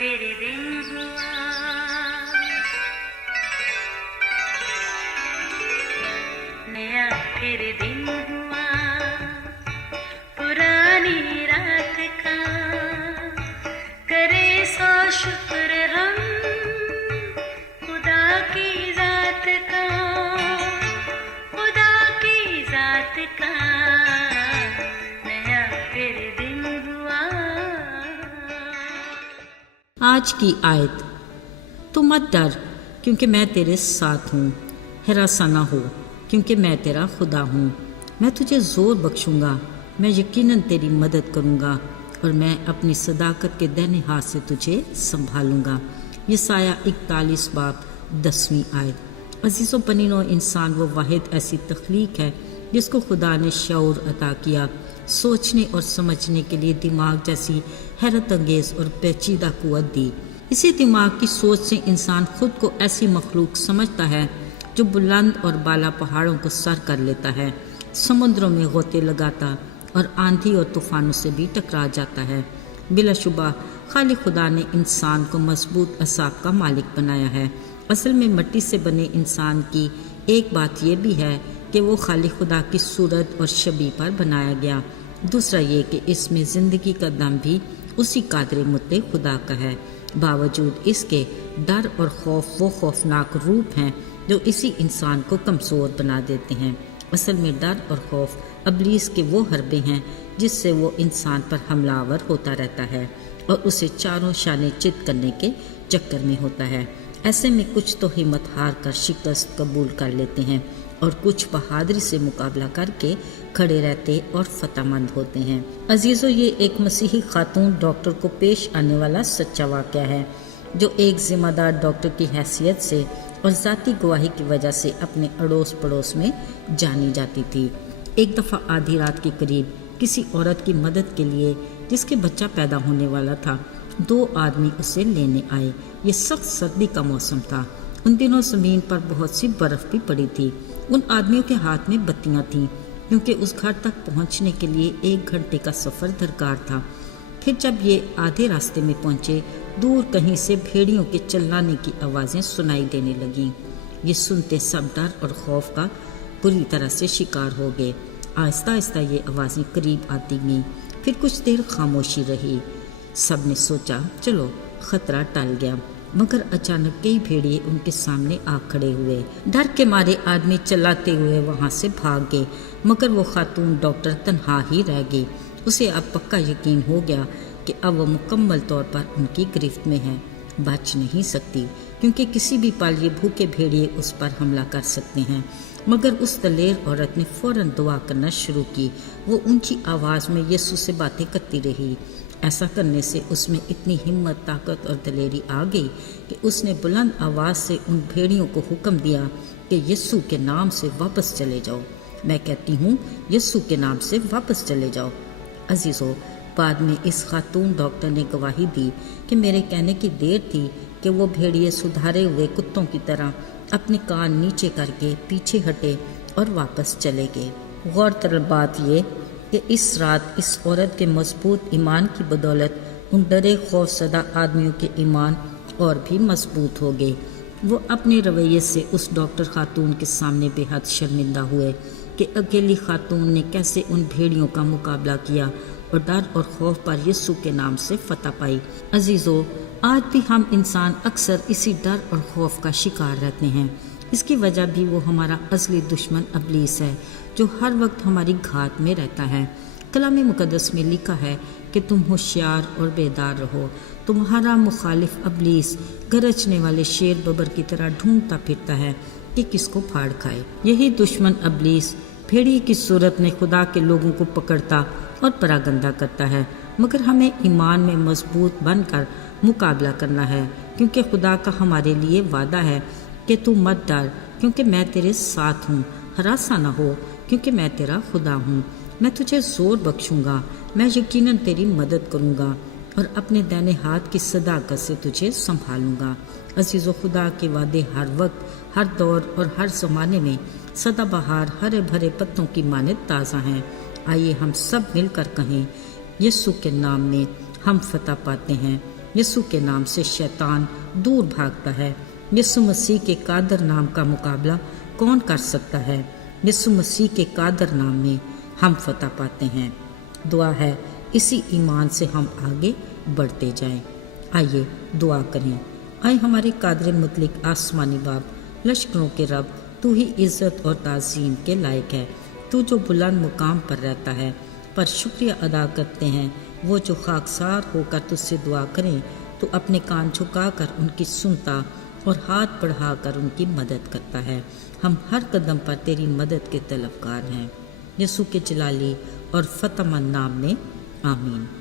फिर दिन हुआ, नया फिर दिन हुआ, पुरानी रात का करे सो शुक्र हम खुदा की जात का, खुदा की जात का, नया फिर दिन हुआ। आज की आयत, तो मत डर क्योंकि मैं तेरे साथ हूँ, हरासा ना हो क्योंकि मैं तेरा खुदा हूँ। मैं तुझे ज़ोर बख्शूँगा, मैं यकीनन तेरी मदद करूँगा और मैं अपनी सदाकत के दाहिने हाथ से तुझे संभालूँगा। यसाया 41 बाब 10वीं आयत। अज़ीज़ों बनीनो, इंसान वो वाहिद ऐसी तख्लीक है जिसको खुदा ने शऊर अता किया, सोचने और समझने के लिए दिमाग जैसी हैरत अंगेज़ और पेचीदा कुव्वत दी। इसी दिमाग की सोच से इंसान खुद को ऐसी मखलूक समझता है जो बुलंद और बाला पहाड़ों को सर कर लेता है, समुद्रों में गोते लगाता और आंधी और तूफानों से भी टकरा जाता है। बिलाशुबा खाली खुदा ने इंसान को मजबूत असाब का मालिक बनाया है। असल में मिट्टी से बने इंसान की एक बात यह भी है कि वो खाली खुदा की सूरत और शबीह पर बनाया गया। दूसरा ये कि इसमें ज़िंदगी का दम भी उसी कादर मुत्ते खुदा का है। बावजूद इसके डर और खौफ वो खौफनाक रूप हैं जो इसी इंसान को कमज़ोर बना देते हैं। असल में डर और खौफ अबलीस के वो हरबे हैं जिससे वो इंसान पर हमलावर होता रहता है और उसे चारों शाने चित करने के चक्कर में होता है। ऐसे में कुछ तो हिम्मत हार कर शिकस्त कबूल कर लेते हैं और कुछ बहादुरी से मुकाबला करके खड़े रहते और फतहमंद होते हैं। अजीज़ों, ये एक मसीही खातून डॉक्टर को पेश आने वाला सच्चा वाक़या है जो एक ज़िम्मेदार डॉक्टर की हैसियत से और ज़ाती गवाही की वजह से अपने अड़ोस पड़ोस में जानी जाती थी। एक दफ़ा आधी रात के करीब किसी औरत की मदद के लिए जिसके बच्चा पैदा होने वाला था, 2 आदमी उसे लेने आए। ये सख्त सर्दी का मौसम था। उन दिनों ज़मीन पर बहुत सी बर्फ़ भी पड़ी थी। उन आदमियों के हाथ में बत्तियां थीं क्योंकि उस घर तक पहुंचने के लिए 1 घंटे का सफ़र दरकार था। फिर जब ये आधे रास्ते में पहुंचे, दूर कहीं से भेड़ियों के चिल्लाने की आवाज़ें सुनाई देने लगीं। ये सुनते सब डर और खौफ का बुरी तरह से शिकार हो गए। आहिस्ता आहिस्ता ये आवाज़ें करीब आती गईं। फिर कुछ देर खामोशी रही। सब ने सोचा चलो खतरा टल गया, मगर अचानक कई भेड़िए उनके सामने आ खड़े हुए। डर के मारे आदमी चिल्लाते हुए वहाँ से भाग गए, मगर वो खातून डॉक्टर तन्हा ही रह गई। उसे अब पक्का यकीन हो गया कि अब वो मुकम्मल तौर पर उनकी गिरफ्त में है, बच नहीं सकती क्योंकि किसी भी पल ये भूखे भेड़िए उस पर हमला कर सकते हैं। मगर उस दलेर औरत ने फ़ौरन दुआ करना शुरू की। वो ऊंची आवाज़ में यीशु से बातें करती रही। ऐसा करने से उसमें इतनी हिम्मत, ताकत और दलेरी आ गई कि उसने बुलंद आवाज़ से उन भेड़ियों को हुक्म दिया कि यीशु के नाम से वापस चले जाओ। मैं कहती हूँ, यीशु के नाम से वापस चले जाओ। अजीज़ों, बाद में इस खातून डॉक्टर ने गवाही दी कि मेरे कहने की देर थी कि वो भेड़िए सुधारे हुए कुत्तों की तरह अपने कान नीचे करके पीछे हटे और वापस चले गए। गौरतलब बात ये कि इस रात इस औरत के मजबूत ईमान की बदौलत उन डरे खौफसदा आदमियों के ईमान और भी मजबूत हो गए। वो अपने रवैये से उस डॉक्टर खातून के सामने बेहद शर्मिंदा हुए कि अकेली खातून ने कैसे उन भेड़ियों का मुकाबला किया और डर और खौफ पर यीशु के नाम से फतह पाई। अजीज़ों, आज भी हम इंसान अक्सर इसी डर और खौफ का शिकार रहते हैं। इसकी वजह भी वो हमारा असली दुश्मन अबलीस है जो हर वक्त हमारी घात में रहता है। कलाम मुकद्दस में लिखा है कि तुम होशियार और बेदार रहो। तुम्हारा मुखालिफ अबलीस गरजने वाले शेर बबर की तरह ढूंढता फिरता है कि किसको फाड़ खाए। यही दुश्मन अबलीस भेड़िए की सूरत में खुदा के लोगों को पकड़ता और परागंदा करता है, मगर हमें ईमान में मजबूत बनकर मुकाबला करना है क्योंकि खुदा का हमारे लिए वादा है कि तू मत डर क्योंकि मैं तेरे साथ हूँ, हरासा न हो क्योंकि मैं तेरा खुदा हूँ। मैं तुझे ज़ोर बख्शूँगा, मैं यकीनन तेरी मदद करूँगा और अपने दाहिने हाथ की सदाकत से तुझे संभालूँगा। अज़ीज़ो, खुदा के वादे हर वक्त, हर दौर और हर ज़माने में सदाबहार हरे भरे पत्तों की मानद ताज़ा हैं। आइए हम सब मिलकर कहें, यीशु के नाम में हम फतह पाते हैं, یسوع کے نام سے شیطان دور بھاگتا ہے۔ یسوع مسیح کے قادر نام کا مقابلہ کون کر سکتا ہے؟ یسوع مسیح کے قادر نام میں ہم فتح پاتے ہیں۔ دعا ہے اسی ایمان سے ہم آگے بڑھتے جائیں۔ آئیے دعا کریں۔ آئے ہمارے قادر مطلق آسمانی باپ، لشکروں کے رب، تو ہی عزت اور تعظیم کے لائق ہے۔ تو جو بلند مقام پر رہتا ہے، پر شکریہ ادا کرتے ہیں وہ جو خاکسار ہو کر تجھ سے دعا کریں تو اپنے کان جھکا کر ان کی سنتا اور ہاتھ بڑھا کر ان کی مدد کرتا ہے۔ ہم ہر قدم پر تیری مدد کے طلبگار ہیں۔ یسوع کے جلالی اور فتح مند نام میں آمین۔